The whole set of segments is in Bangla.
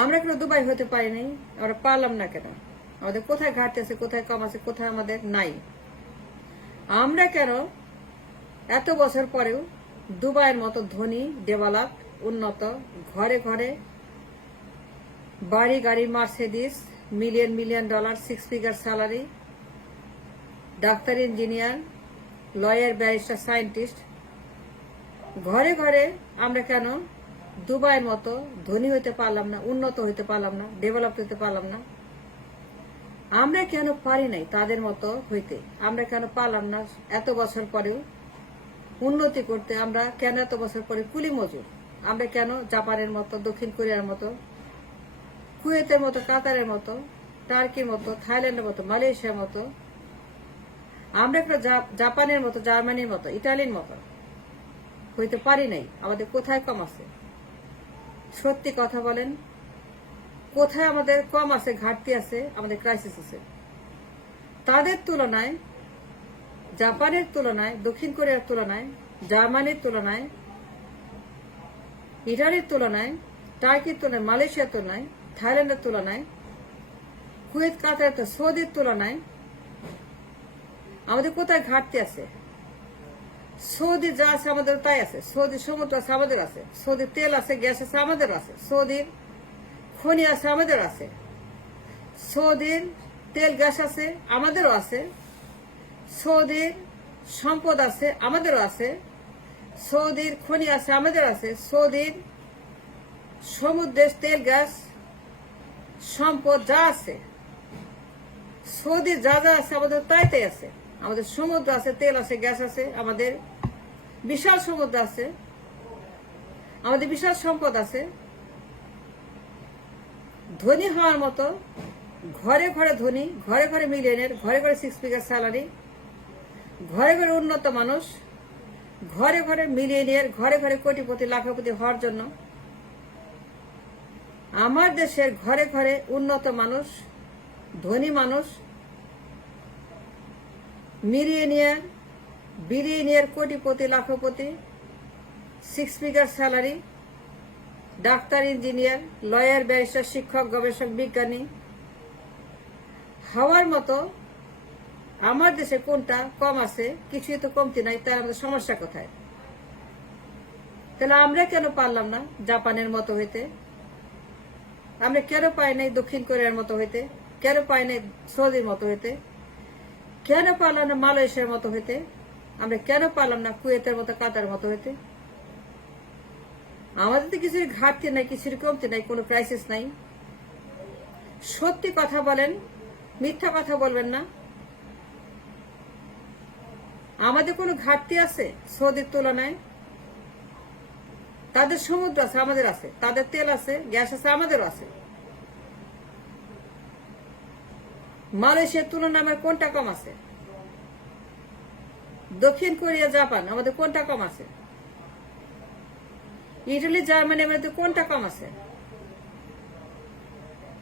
আমরা কেন দুবাই হতে পারি নাই? আমরা পারলাম না কেন? আমাদের কোথায় ঘাটতি আছে, কোথায় কম আছে, কোথায় আমাদের নাই? আমরা কেন এত বছর পরেও দুবাইয়ের মতো ধনী, ডেভেলপ, উন্নত, ঘরে ঘরে বাড়ি গাড়ি, Mercedes, million million dollar, 6 figure salary, doctor, engineer, lawyer, barrister, scientist, ঘরে ঘরে আমরা কেন দুবাইয়ের মতো ধনী হতে পারলাম না, উন্নত হতে পারলাম না, ডেভেলপ হতে পারলাম না? আমরা কেন পারি নাই তাদের মতো হইতে? আমরা কেন পারলাম না এত বছর পরেও উন্নতি করতে? আমরা কেন এত বছর পরে কুলি মজুর? আমরা কেন জাপানের মতো, দক্ষিণ কোরিয়ার মতো, কুয়েতের মতো, কাতারের মতো, টার্কির মতো, থাইল্যান্ডের মতো, মালয়েশিয়ার মতো, আমরা একটা জাপানের মতো, জার্মানির মতো, ইটালির মতো হইতে পারি নাই? আমাদের কোথায় কম আছে? সত্যি কথা বলেন, কোথায় আমাদের কম আছে, ঘাটতি আছে, আমাদের ক্রাইসিস আছে? তাদের তুলনায়, জাপানের তুলনায়, দক্ষিণ কোরিয়ার তুলনায়, জার্মানির তুলনায়, ইটালির তুলনায়, টার্কির তুলনায়, মালয়েশিয়ার তুলনায়, থাইল্যান্ডের তুলনায়, কুয়েত, কাতার, সৌদির তুলনায় আমাদের কোথায় ঘাটতি আছে? সৌদি যা আছে আমাদের তাই আছে। সৌদির সমুদ্র আছে, আমাদের আছে। সৌদির তেল আছে, গ্যাস আছে, আমাদের আছে। সৌদির খনি আছে, আমাদের আছে। সৌদির তেল গ্যাস আছে, আমাদেরও আছে। সৌদির সম্পদ আছে, আমাদেরও আছে। সৌদির খনি আছে, আমাদের আছে। সৌদির সমুদ্রের তেল গ্যাস সম্পদ যা আছে, সৌদির যা যা আছে আমাদের তাই তাই আছে। আমাদের সমুদ্র আছে, তেল আছে, গ্যাস আছে, আমাদের বিশাল সমুদ্র আছে, আমাদের বিশাল সম্পদ আছে। ধনী হওয়ার মতো, ঘরে ঘরে ধনী, ঘরে ঘরে মিলিয়নের, ঘরে ঘরে 6 ফিগার স্যালারি, ঘরে ঘরে উন্নত মানুষ, ঘরে ঘরে মিলিয়নিয়ার, ঘরে ঘরে কোটিপতি, লাখপতি হওয়ার জন্য আমার দেশের ঘরে ঘরে উন্নত মানুষ, ধনী মানুষ, মিলিয়নিয়ার, বিলিয়নিয়ার, কোটিপতি, lakhpati, 6 figure salary, doctor, engineer, lawyer, barrister, শিক্ষক, গবেষক, বিজ্ঞানী হওয়ার মতো আমার দেশে কোনটা কম আছে? কিছুই তো কমতি নাই। তাই আমাদের সমস্যা কোথায়? তাহলে আমরা কেন পারলাম না জাপানের মতো হইতে? আমরা কেন পাই নাই দক্ষিণ কোরিয়ার মতো হইতে? কেন পাই নাই সৌদির মতো হইতে? কেন পারলাম না মালয়েশিয়ার মতো হইতে? আমরা কেন পারলাম না কুয়েতের মতো, কাতার মতো হইতে? আমাদের তো কিছুর ঘাটতি নাই, কিছুর কমতি নাই, কোনো ক্রাইসিস নাই। সত্যি কথা বলেন, মিথ্যা কথা বলবেন না। আমাদের কোনো ঘাটতি আছে সৌদির তুলনায়? তাদের সমুদ্র আছে, আমাদের আছে। তাদের তেল আছে, গ্যাস আছে, আমাদেরও আছে। মালয়েশিয়ার তুলনায় আমার কোনটা কম আছে? দক্ষিণ কোরিয়া, জাপান আমাদের কোনটা কম আছে? ইটালি, জার্মানি আমাদের কোনটা কম আছে?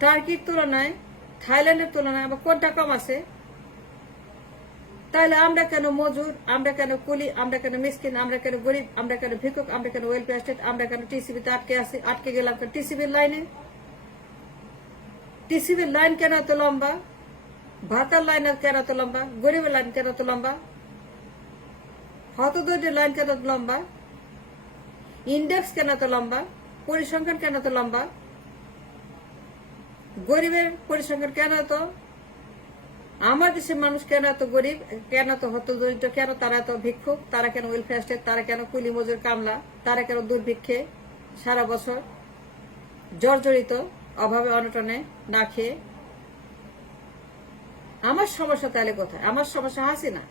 টার্কির তুলনায়, থাইল্যান্ডের তুলনায় আমার কোনটা কম আছে? তাহলে আমরা কেন মজুর, আমরা কেন কুলি, আমরা কেন মিসকিন, আমরা কেন গরিব, আমরা কেন ভিক্ষুক, আমরা কেন ওয়েলফেয়ার স্টেট, আমরা কেন টিসিবিতে আটকে গেলাম? টিসিবির লাইনে, টিসিবির লাইন কেন এত লম্বা? ভাতার লাইন কেন এত লম্বা? গরিবের লাইন কেন এত লম্বা? হতদরিদ্রের লাইন কেন এত লম্বা? ইন্ডেক্স কেন এত লম্বা? পরিসংখ্যান কেন এত লম্বা? গরিবের পরিসংখ্যান কেন এত? আমার দেশের মানুষ কেন এত গরিব, কেন এত হতদরিদ্র, কেন তারা এত ভিক্ষুক, তারা কেন ওয়েলফেয়ার স্টেট, তারা কেন কুলি মজুর কামলা, তারা কেন দুর্ভিক্ষে সারা বছর জর্জরিত, অভাবে অনটনে না খেয়ে? আমার সমস্যা তাহলে কোথায়? আমার সমস্যা হাসিনা?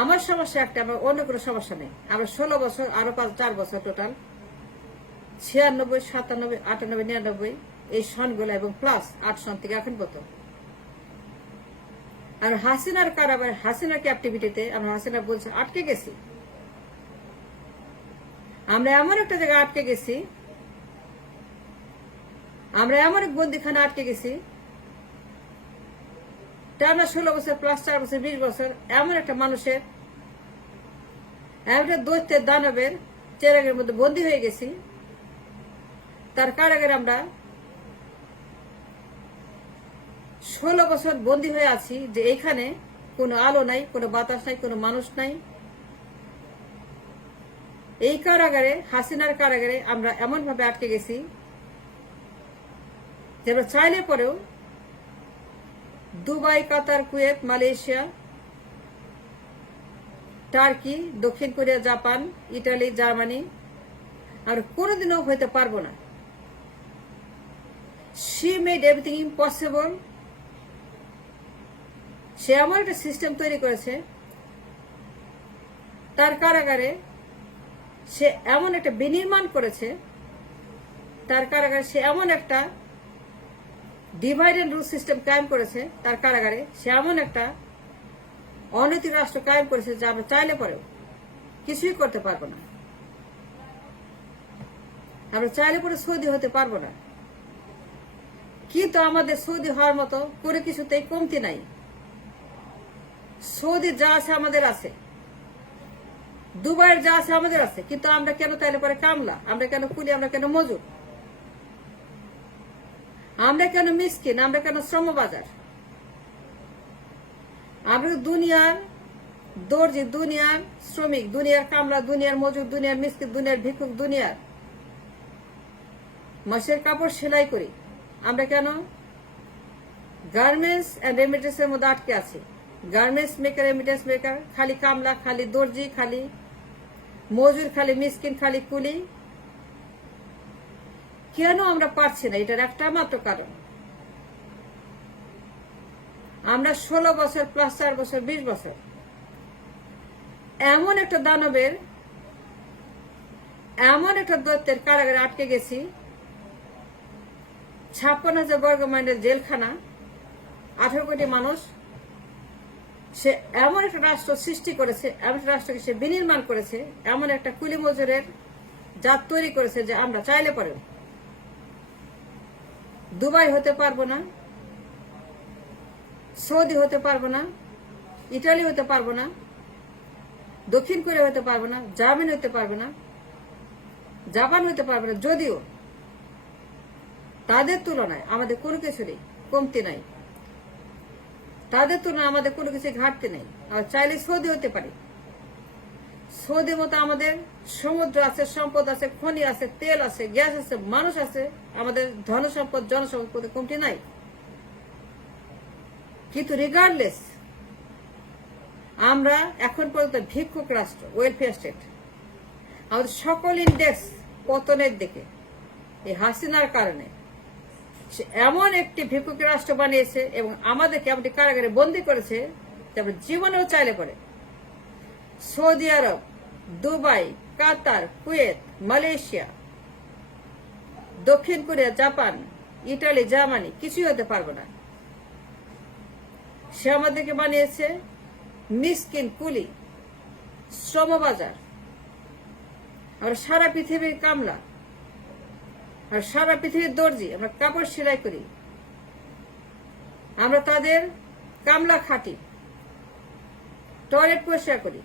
আমার সমস্যা একটা, আমার অন্য কোনো সমস্যা নেই। আমরা 16 বছর, আরো 4 বছর, টোটাল 96, 97, 98, 99 এই সনগুলো এবং প্লাস 8 সন থেকে এখন প্রথম। আর হাসিনার কারাবার, হাসিনার ক্যাপটিভিটিতে আমরা হাসিনা বলছে আটকে গেছি। আমরা এমন একটা জায়গায় আটকে গেছি, আমরা এমন এক বন্দিখানে আটকে গেছি, টানা 16 বছর প্লাস 4 বছর, 20 বছর এমন একটা মানুষের, এমন একটা দৈত্যের দানবের চেরাগের মধ্যে বন্দী হয়ে গেছি। তার কারাগারে আমরা 16 বছর বন্দী হয়ে আছি, যে এখানে কোনো আলো নাই, কোনো বাতাস নাই, কোনো মানুষ নাই। এই কারাগারে, হাসিনার কারাগারে আমরা এমন ভাবে আটকে গেছি যে আমরা চাইলে পরেও দুবাই, কাতার, কুয়েত, মালয়েশিয়া, টার্কি, দক্ষিণ কোরিয়া, জাপান, ইটালি, জার্মানি আমরা কোনোদিনও হইতে পারবো না। She made everything impossible. সে এমন একটা সিস্টেম তৈরি করেছে তার কারাগারে, সে এমন একটা বিনির্মাণ করেছে তার কারাগারে, সে এমন একটা ডিভাইড এন্ড রুল সিস্টেম কায়েম করেছে তার কারাগারে, সে এমন একটা অনৈতিক রাষ্ট্র কায়েম করেছে যা আমরা চাইলে পরেও কিছুই করতে পারবো না। আমরা চাইলে পরে সৌদি হতে পারবো না, কিন্তু আমাদের সৌদি হওয়ার মতো করে কিছুতেই কমতি নাই। সৌদি যা আছে আমাদের আছে, দুবাইয়ের যা আছে আমাদের আছে, কিন্তু আমরা কেন তাইলে পরে কামলা, আমরা কেন কুলি, আমরা কেন মজুর, আমরা কেন মিসকিন, আমরা কেন শ্রমবাজার? আমরা দুনিয়ার দর্জি, দুনিয়ার শ্রমিক, দুনিয়ার কামলা, দুনিয়ার মজুর, দুনিয়ার মিসকিন, দুনিয়ার ভিক্ষুক, দুনিয়ার মাসের কাপড় সেলাই করি। আমরা কেন গার্মেন্টস এন্ড রেমিটেন্সের মধ্যে আটকে আছি? গার্মেন্টস মেকার, রেমিটেন্স মেকার, খালি কামলা, খালি দর্জি, খালি মজুর, খালি মিসকিন, খালি কুলি। কেন আমরা পারছি না? এটার একটা মাত্র কারণ, আমরা 16 বছর প্লাস 4 বছর 20 বছর এমন একটা দানবের, এমন একটা দৈত্যের কারাগারে আটকে গেছি। 56,000 বর্গ মাইলের জেলখানা, 18 কোটি মানুষ। সে এমন একটা রাষ্ট্র সৃষ্টি করেছে, এমন একটা রাষ্ট্রকে সে বিনির্মাণ করেছে, এমন একটা কুলি মজুরের জাত তৈরি করেছে যে আমরা চাইলে পরে দুবাই হতে পারবো না, সৌদি হতে পারবো না, ইটালি হতে পারবো না, দক্ষিণ কোরিয়া হতে পারবো না, জার্মানি হতে পারবো না, জাপান হতে পারবো না। যদিও তাদের তুলনায় আমাদের কোনো কিছুরই কমতি নাই, তাদের তুলনায় আমাদের কোনো কিছু ঘাটতি নেই। আর চাইলে সৌদি হতে পারি। সৌদির মতো আমাদের সমুদ্র আছে, সম্পদ আছে, খনি আছে, তেল আছে, গ্যাস আছে, মানুষ আছে, আমাদের ধন সম্পদ, জনসম্পদ কমতি নাই। কিন্তু রিগার্ডলেস আমরা এখন পর্যন্ত ভিক্ষুক রাষ্ট্র, ওয়েলফেয়ার স্টেট। আমাদের সকল ইন্ডেক্স পতনের দিকে এই হাসিনার কারণে। সে এমন একটি ভিক্ষুক রাষ্ট্র বানিয়েছে এবং আমাদেরকে এমনটি কারাগারে বন্দী করেছে যে আমরা জীবনেও চাইলে পরে সৌদি আরব, দুবাই, কাতার, কুয়েত, মালয়েশিয়া, দক্ষিণ কোরিয়া, জাপান, ইটালি, জার্মানি কিছুই হতে পারবো না। সে আমাদেরকে বানিয়েছে মিসকিন, কুলি, শ্রমবাজার। আমরা সারা পৃথিবীর কামলা, আর সারা পৃথিবীর দর্জি, আমরা কাপড় সেলাই করি, আমরা তাদের কামলা খাটি, টয়লেট পরিষ্কার করি।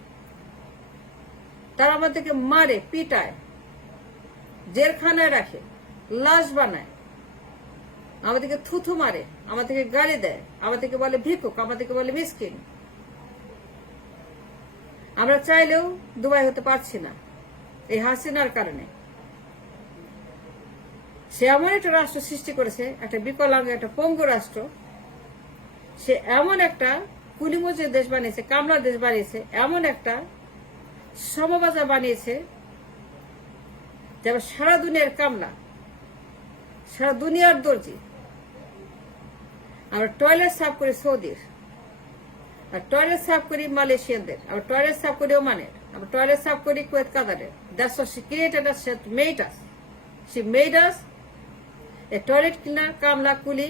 তারা আমাদেরকে মারে, পিটায়, জেলখানায় রাখে, লাশ বানায়, আমাদেরকে থুথু মারে, আমাদেরকে গালি দেয়, আমাদেরকে বলে ভিক্ষুক, আমাদেরকে বলে মিসকিন। আমরা চাইলেও দুবাই হতে পারছি না এই হাসিনার কারণে। সে এমন একটা রাষ্ট্র সৃষ্টি করেছে, একটা বিকলাঙ্গ, একটা পঙ্গু রাষ্ট্র। সে এমন একটা কুলিমজুর দেশ বানিয়েছে, কামলা দেশ বানিয়েছে, এমন একটা শ্রমবাজার বানিয়েছে যেমন সারা দুনিয়ার কামলা, সারা দুনিয়ার দর্জি। আমরা টয়লেট সাফ করি সৌদির, আর টয়লেট সাফ করি মালয়েশিয়ানদের, আমরা টয়লেট সাফ করি ওমানের, আমরা টয়লেট সাফ করি কুয়েত, কাতারের। That's what she created us, she made us. She made us a toilet cleaner, কামলা, কুলি,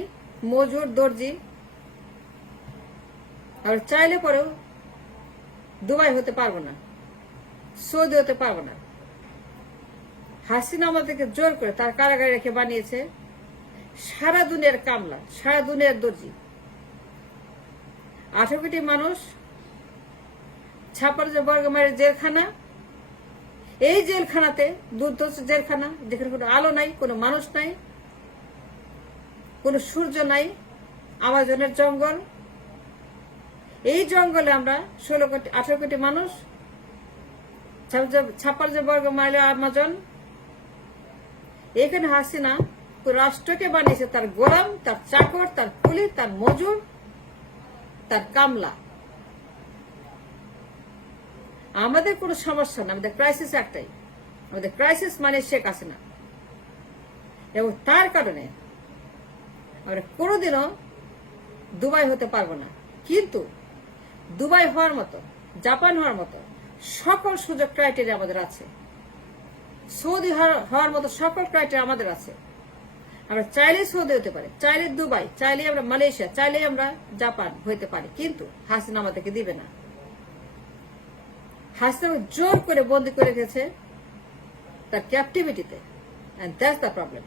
মজুর, দর্জি। আর চাইলে পরেও দুবাই হতে পারবো না, সৌদি হতে পারবো না। হাসিনা আমাদেরকে জোর করে তার কারাগারে রেখে বানিয়েছে সারা দুনিয়ার কামলা, সারা দুনিয়ার দর্জি। 18 কোটি মানুষ, 56,000 বর্গ মাইলের জেলখানা। এই জেলখানাতে দুর্ধর্ষ জেলখানা, যেখানে কোনো আলো নাই, কোনো মানুষ নাই, কোনো সূর্য নাই, আমাজনের জঙ্গল। এই জঙ্গলে আমরা 18 কোটি মানুষ, 56 বর্গ মাইল আমাজন। এখানে হাসিনা রাষ্ট্রকে বানিয়েছে তার গোলাম, তার চাকর, তার কুলি, তার মজুর, তার কামলা। আমাদের কোনো সমস্যা না, আমাদের ক্রাইসিস একটাই, আমাদের ক্রাইসিস মানে শেখ হাসিনা। এবং তার কারণে আমরা কোনোদিনও দুবাই হতে পারবো না। কিন্তু দুবাই হওয়ার মতো, জাপান হওয়ার মতো সকল সুযোগ ক্রাইটেরিয়া আমাদের আছে, সৌদি হওয়ার মতো সকল ক্রাইটেরিয়া আমাদের আছে। আমরা চাইলে সৌদি হতে পারি, চাইলে দুবাই, চাইলে আমরা মালয়েশিয়া, চাইলে আমরা জাপান হইতে পারি, কিন্তু হাসিনা আমাদেরকে দিবে না। হাসিনা জোর করে বন্দি করে রেখেছে তার ক্যাপটিভিটিতে, এন্ড দ্যাটস দ্য প্রবলেম।